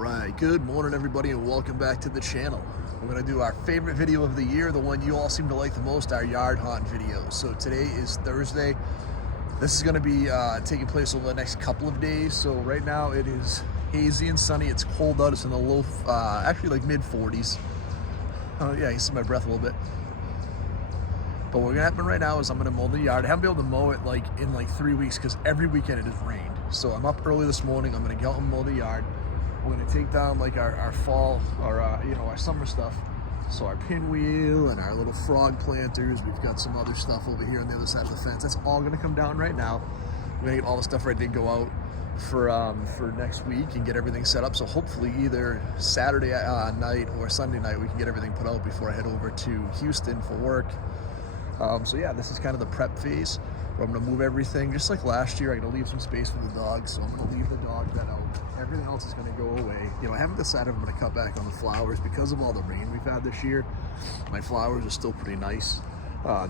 Alright, good morning everybody and welcome back to the channel. We're going to do our favorite video of the year, the one you all seem to like the most, our yard haunt video. So today is Thursday. This is going to be taking place over the next couple of days. So right now it is hazy and sunny. It's cold out. It's in the low, actually like mid 40s. Yeah, you see my breath a little bit. But what's gonna happen right now is I'm gonna mow the yard. I haven't been able to mow it in 3 weeks because every weekend it has rained. So I'm up early this morning. I'm gonna get out and mow the yard. We're gonna take down like our fall, our summer stuff. So our pinwheel and our little frog planters. We've got some other stuff over here on the other side of the fence. That's all gonna come down right now. We're gonna get all the stuff ready to go out for next week and get everything set up. So hopefully either Saturday night or Sunday night we can get everything put out before I head over to Houston for work. So yeah, this is kind of the prep phase where I'm gonna move everything just like last year. I'm gonna leave some space for the dogs, so I'm gonna leave the dog bed out. Everything else is gonna go away. I haven't decided if I'm gonna cut back on the flowers because of all the rain we've had this year. My flowers are still pretty nice.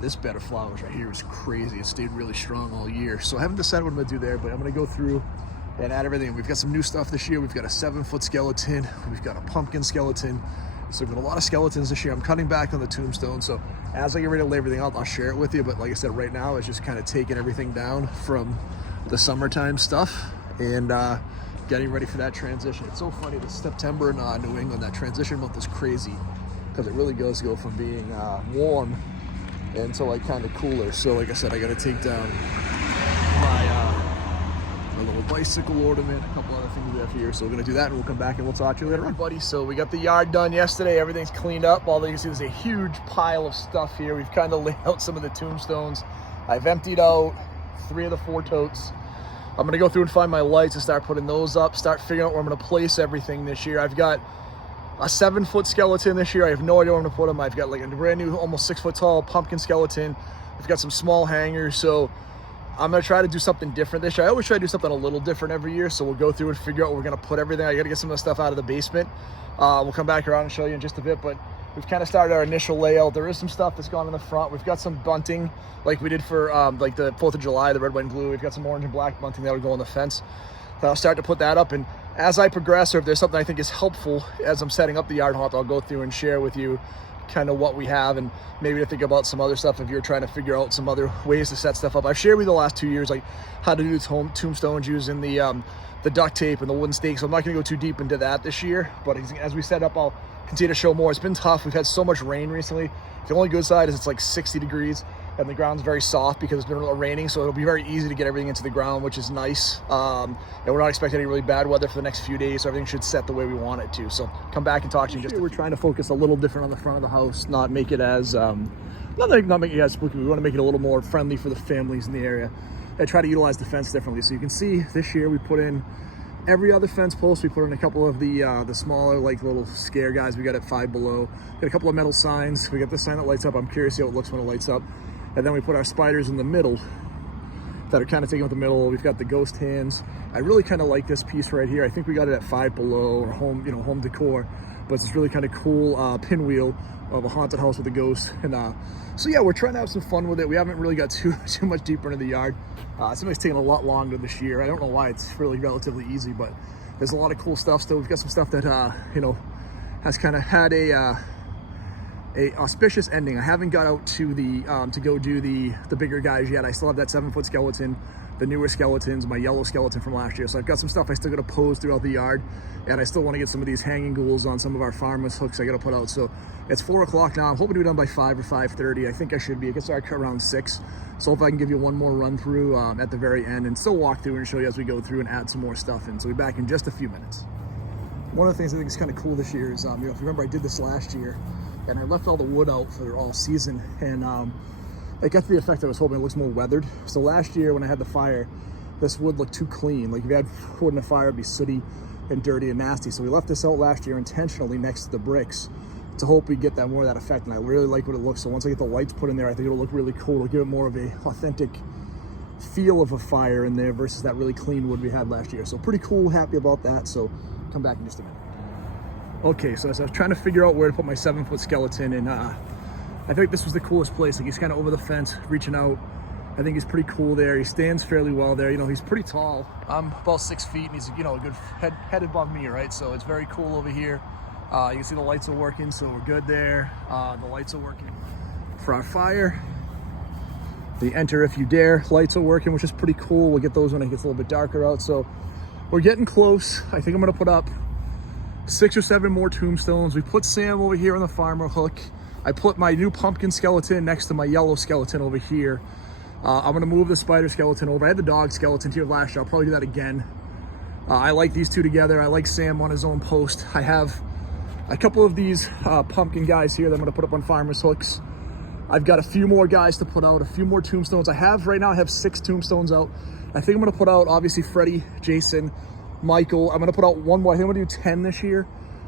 This bed of flowers right here is crazy. It stayed really strong all year. So I haven't decided what I'm gonna do there, but I'm gonna go through and add everything. We've got some new stuff this year. We've got a 7-foot skeleton. We've got a pumpkin skeleton. So we've got a lot of skeletons this year. I'm cutting back on the tombstone. So as I get ready to lay everything out, I'll share it with you. But like I said, right now it's just kind of taking everything down from the summertime stuff and getting ready for that transition. It's so funny, this September in New England, that transition month is crazy because it really does go from being warm into like kind of cooler. So like I said, I got to take down my little bicycle ornament, a couple other things we have here. So we're gonna do that and we'll come back and we'll talk to you later on, buddy. So we got the yard done yesterday. Everything's cleaned up. Although you can see there's a huge pile of stuff here. We've kind of laid out some of the tombstones. I've emptied out 3 of the 4 totes. I'm gonna go through and find my lights and start putting those up, start figuring out where I'm gonna place everything this year. I've got a 7-foot skeleton this year. I have no idea where I'm gonna put them. I've got like a brand new, almost 6 foot tall pumpkin skeleton. I've got some small hangers. So I'm gonna try to do something different this year. I always try to do something a little different every year. So we'll go through and figure out where we're gonna put everything. I gotta get some of the stuff out of the basement. We'll come back around and show you in just a bit, but we've kind of started our initial layout. There is some stuff that's gone in the front. We've got some bunting like we did for like the 4th of July, the red, white, and blue. We've got some orange and black bunting that would go on the fence. I'll start to put that up, and as I progress, or if there's something I think is helpful as I'm setting up the yard haunt, I'll go through and share with you kind of what we have and maybe to think about some other stuff if you're trying to figure out some other ways to set stuff up. I've shared with you the last 2 years like how to do tombstones using the duct tape and the wooden stakes. So I'm not going to go too deep into that this year, but as we set up, I'll continue to show more. It's been tough. We've had so much rain recently. The only good side is it's like 60 degrees and the ground's very soft because it's been raining, so it'll be very easy to get everything into the ground, which is nice. And we're not expecting any really bad weather for the next few days, so everything should set the way we want it to. So come back and talk to you. We're trying to focus a little different on the front of the house, not make it as not make it as spooky. We want to make it a little more friendly for the families in the area. I try to utilize the fence differently. So you can see this year we put in every other fence post. We put in a couple of the smaller like little scare guys we got at 5 Below. Got a couple of metal signs. We got this sign that lights up. I'm curious how it looks when it lights up. And then we put our spiders in the middle that are kind of taking up the middle. We've got the ghost hands. I really kind of like this piece right here. I think we got it at 5 Below or home decor, but it's really kind of cool pinwheel of a haunted house with a ghost. And so yeah, we're trying to have some fun with it. We haven't really got too much deeper into the yard. Something's taking a lot longer this year. I don't know why. It's really relatively easy, but there's a lot of cool stuff still. We've got some stuff that has kind of had a auspicious ending. I haven't got out to the to go do the bigger guys yet. I still have that 7-foot skeleton, the newer skeletons, my yellow skeleton from last year. So I've got some stuff I still got to pose throughout the yard, and I still want to get some of these hanging ghouls on some of our farmers hooks I got to put out. So it's 4 o'clock now. I'm hoping to be done by 5 or 5:30. I think I should be. It gets started around 6. So if I can give you one more run through at the very end and still walk through and show you as we go through and add some more stuff in. So we'll be back in just a few minutes. One of the things I think is kind of cool this year is, if you remember, I did this last year, and I left all the wood out for all season, and it got to the effect I was hoping. It looks more weathered. So last year when I had the fire, this wood looked too clean. Like if you had wood in a fire, it'd be sooty and dirty and nasty. So we left this out last year intentionally next to the bricks to hope we get that more of that effect, and I really like what it looks. So once I get the lights put in there, I think it'll look really cool. It'll give it more of a authentic feel of a fire in there versus that really clean wood we had last year. So pretty cool, happy about that. So come back in just a minute. Okay, so as I was trying to figure out where to put my 7-foot skeleton, and I think this was the coolest place. Like he's kind of over the fence, reaching out. I think he's pretty cool there. He stands fairly well there. You know, he's pretty tall. I'm about 6 feet, and he's, you know, a good head above me, right? So it's very cool over here. You can see the lights are working, so we're good there. The lights are working for our fire. The enter if you dare lights are working, which is pretty cool. We'll get those when it gets a little bit darker out. So we're getting close. I think I'm gonna put up 6 or 7 more tombstones. We put Sam over here on the farmer hook. I put my new pumpkin skeleton next to my yellow skeleton over here. I'm gonna move the spider skeleton over. I had the dog skeleton here last year. I'll probably do that again. I like these two together. I like Sam on his own post. I have a couple of these pumpkin guys here that I'm gonna put up on farmer's hooks. I've got a few more guys to put out, a few more tombstones. Right now I have 6 tombstones out. I think I'm gonna put out, obviously, Freddy, Jason, Michael. I'm gonna put out one more. I think I'm gonna do 10 this year.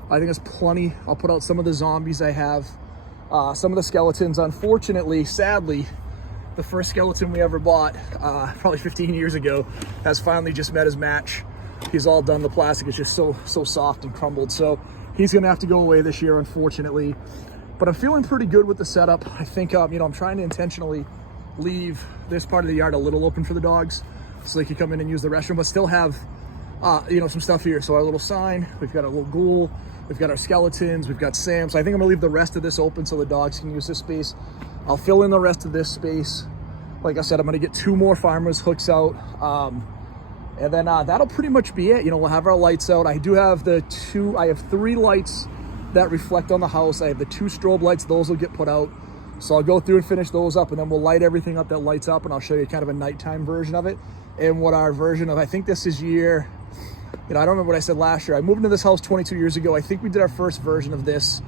I think that's plenty. I'll put out some of the zombies I have, some of the skeletons. Unfortunately, sadly, the first skeleton we ever bought, probably 15 years ago, has finally just met his match. He's all done. The plastic is just so soft and crumbled. So he's gonna have to go away this year, unfortunately. But I'm feeling pretty good with the setup. I think, you know, I'm trying to intentionally leave this part of the yard a little open for the dogs so they can come in and use the restroom, but still have, you know, some stuff here. So our little sign, we've got a little ghoul, we've got our skeletons, we've got Sam. So I think I'm gonna leave the rest of this open so the dogs can use this space. I'll fill in the rest of this space. Like I said, I'm gonna get 2 more farmer's hooks out. And then that'll pretty much be it. You know, we'll have our lights out. I have 3 lights that reflect on the house. I have the 2 strobe lights. Those will get put out. So I'll go through and finish those up, and then we'll light everything up that lights up, and I'll show you kind of a nighttime version of it. And what our version of, I think this is year, you know, I don't remember what I said last year. I moved into this house 22 years ago. I think we did our first version of this,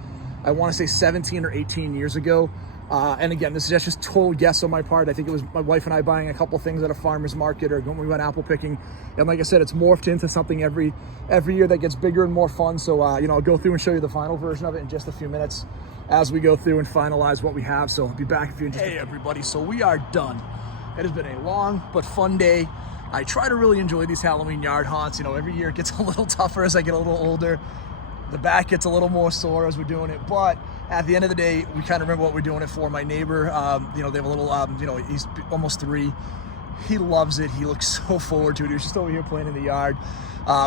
I want to say 17 or 18 years ago. And again, this is just total guess on my part. I think it was my wife and I buying a couple things at a farmer's market or when we went apple picking. And like I said, it's morphed into something every year that gets bigger and more fun. So, you know, I'll go through and show you the final version of it in just a few minutes as we go through and finalize what we have. So I'll be back if you're interested. Hey everybody, so we are done. It has been a long but fun day. I try to really enjoy these Halloween yard haunts. You know, every year it gets a little tougher as I get a little older. The back gets a little more sore as we're doing it, but at the end of the day, we kind of remember what we're doing it for. My neighbor, you know, they have a little, you know, he's almost 3. He loves it. He looks so forward to it. He was just over here playing in the yard.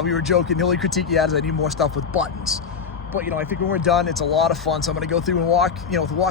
We were joking. The only critique he had is I need more stuff with buttons. But, you know, I think when we're done, it's a lot of fun. So I'm going to go through and walk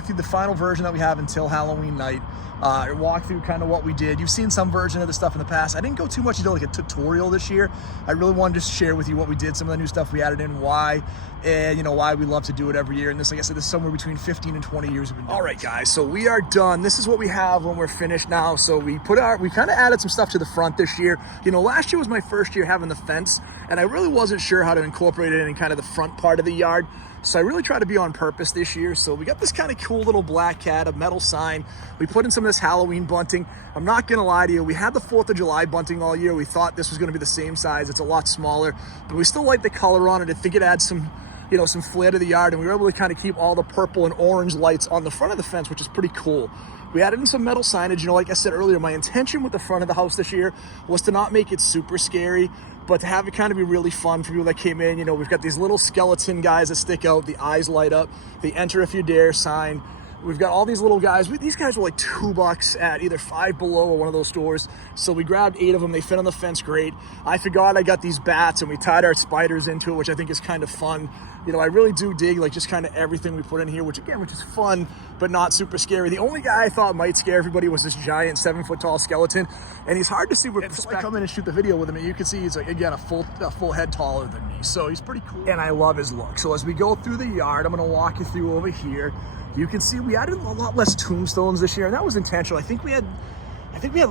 through the final version that we have until Halloween night. Walk through kind of what we did. You've seen some version of the stuff in the past. I didn't go too much into like a tutorial this year. I really wanted to just share with you what we did, some of the new stuff we added in, why, and you know, why we love to do it every year. And this, like I said, this is somewhere between 15 and 20 years we've been doing. All right, guys, so we are done. This is what we have when we're finished now. So we kind of added some stuff to the front this year. You know, last year was my first year having the fence, and I really wasn't sure how to incorporate it in kind of the front part of the yard. So I really try to be on purpose this year. So we got this kind of cool little black cat, a metal sign. We put in some of this Halloween bunting. I'm not gonna lie to you, we had the 4th of July bunting all year. We thought this was gonna be the same size. It's a lot smaller, but we still like the color on it. I think it adds some, you know, some flair to the yard, and we were able to kind of keep all the purple and orange lights on the front of the fence, which is pretty cool. We added in some metal signage. You know, like I said earlier, my intention with the front of the house this year was to not make it super scary, but to have it kind of be really fun for people that came in. You know, we've got these little skeleton guys that stick out, the eyes light up, the enter if you dare sign. We've got all these little guys. These guys were like $2 at either Five Below or one of those stores. So we grabbed 8 of them. They fit on the fence great. I forgot I got these bats, and we tied our spiders into it, which I think is kind of fun. You know, I really do dig like just kind of everything we put in here, which is fun, but not super scary. The only guy I thought might scare everybody was this giant 7-foot tall skeleton. And he's hard to see with perspective. So I come in and shoot the video with him, and you can see he's like, again, a full head taller than me. So he's pretty cool. And I love his look. So as we go through the yard, I'm gonna walk you through over here. You can see we added a lot less tombstones this year, and that was intentional. I think we had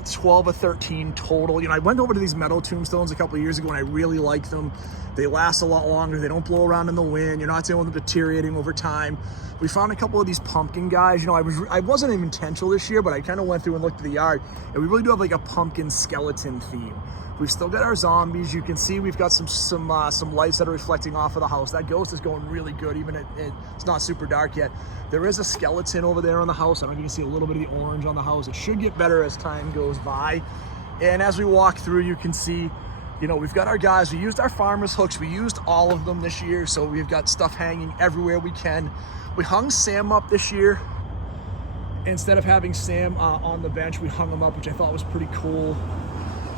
12 or 13 total. You know, I went over to these metal tombstones a couple of years ago, and I really like them. They last a lot longer. They don't blow around in the wind. You're not dealing with them deteriorating over time. We found a couple of these pumpkin guys. You know, I wasn't even intentional this year, but I kind of went through and looked at the yard, and we really do have like a pumpkin skeleton theme. We've still got our zombies. You can see we've got some lights that are reflecting off of the house. That ghost is going really good, even it's not super dark yet. There is a skeleton over there on the house. I don't know if you can see a little bit of the orange on the house. It should get better as time goes by. And as we walk through, you can see, you know, we've got our guys. We used our farmer's hooks. We used all of them this year, so we've got stuff hanging everywhere we can. We hung Sam up this year instead of having Sam on the bench, we hung him up, which I thought was pretty cool.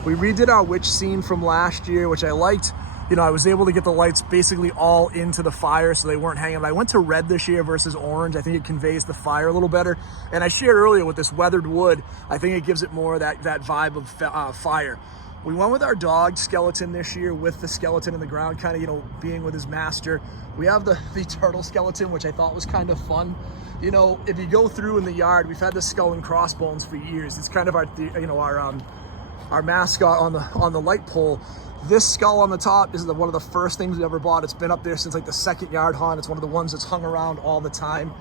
We redid our witch scene from last year, which I liked. You know, I was able to get the lights basically all into the fire so they weren't hanging. But I went to red this year versus orange. I think it conveys the fire a little better. And I shared earlier with this weathered wood, I think it gives it more of that vibe of fire. We went with our dog skeleton this year with the skeleton in the ground, kind of, you know, being with his master. We have the turtle skeleton, which I thought was kind of fun. You know, if you go through in the yard, we've had the skull and crossbones for years. It's kind of our mascot on the light pole. This skull on the top is one of the first things we ever bought. It's been up there since like the second yard hunt. It's one of the ones that's hung around all the time.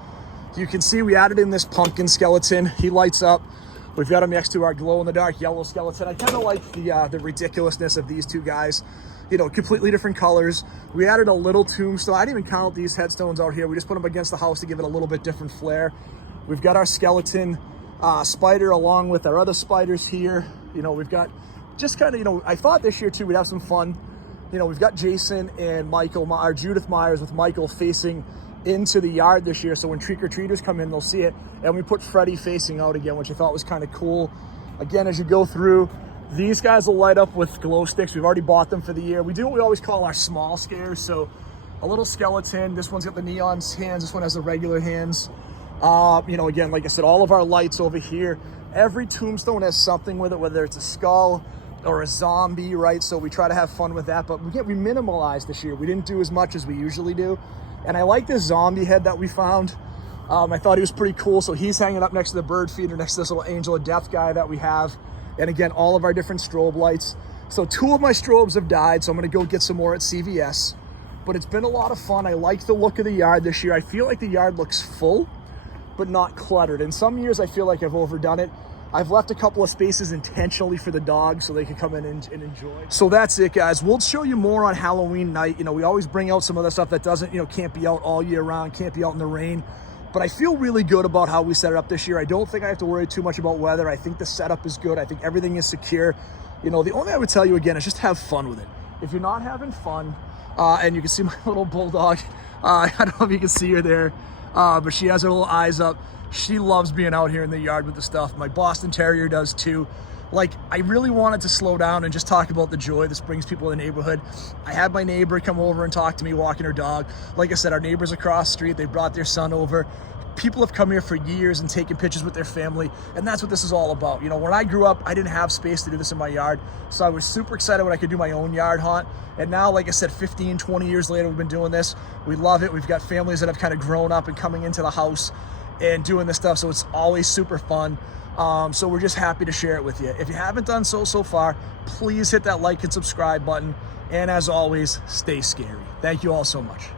You can see we added in this pumpkin skeleton. He lights up. We've got him next to our glow-in-the-dark yellow skeleton. I kind of like the ridiculousness of these two guys. You know, completely different colors. We added a little tombstone. I didn't even count these headstones out here. We just put them against the house to give it a little bit different flair. We've got our skeleton spider along with our other spiders here. You know, we've got just kind of, you know, I thought this year too we'd have some fun. You know, we've got Jason and Michael, our Judith Myers with Michael facing into the yard this year, so when trick-or-treaters come in, they'll see it. And we put Freddie facing out again, which I thought was kind of cool. Again, as you go through, these guys will light up with glow sticks. We've already bought them for the year. We do what we always call our small scares. So a little skeleton. This one's got the neon hands. This one has the regular hands. You know, again, like I said, all of our lights over here. Every tombstone has something with it, whether it's a skull or a zombie, right? So we try to have fun with that, but we minimalized this year. We didn't do as much as we usually do. And I like this zombie head that we found. I thought he was pretty cool. So he's hanging up next to the bird feeder, next to this little angel of death guy that we have. And again, all of our different strobe lights. So 2 of my strobes have died, so I'm gonna go get some more at CVS. But it's been a lot of fun. I like the look of the yard this year. I feel like the yard looks full, but not cluttered. In some years, I feel like I've overdone it. I've left a couple of spaces intentionally for the dogs so they can come in and enjoy. So that's it, guys. We'll show you more on Halloween night. You know, we always bring out some of the stuff that doesn't, you know, can't be out all year round, can't be out in the rain. But I feel really good about how we set it up this year. I don't think I have to worry too much about weather. I think the setup is good. I think everything is secure. You know, the only thing I would tell you again is just have fun with it. If you're not having fun, and you can see my little bulldog, I don't know if you can see her there, but she has her little eyes up. She loves being out here in the yard with the stuff. My Boston Terrier does too. Like, I really wanted to slow down and just talk about the joy this brings people in the neighborhood. I had my neighbor come over and talk to me walking her dog. Like I said, our neighbors across the street, they brought their son over. People have come here for years and taken pictures with their family, and that's what this is all about. You know, when I grew up, I didn't have space to do this in my yard, so I was super excited when I could do my own yard hunt. And now, like I said, 15, 20 years later, we've been doing this. We love it. We've got families that have kind of grown up and coming into the house and doing this stuff, so it's always super fun. So we're just happy to share it with you. If you haven't done so far, please hit that like and subscribe button. And as always, stay scary. Thank you all so much.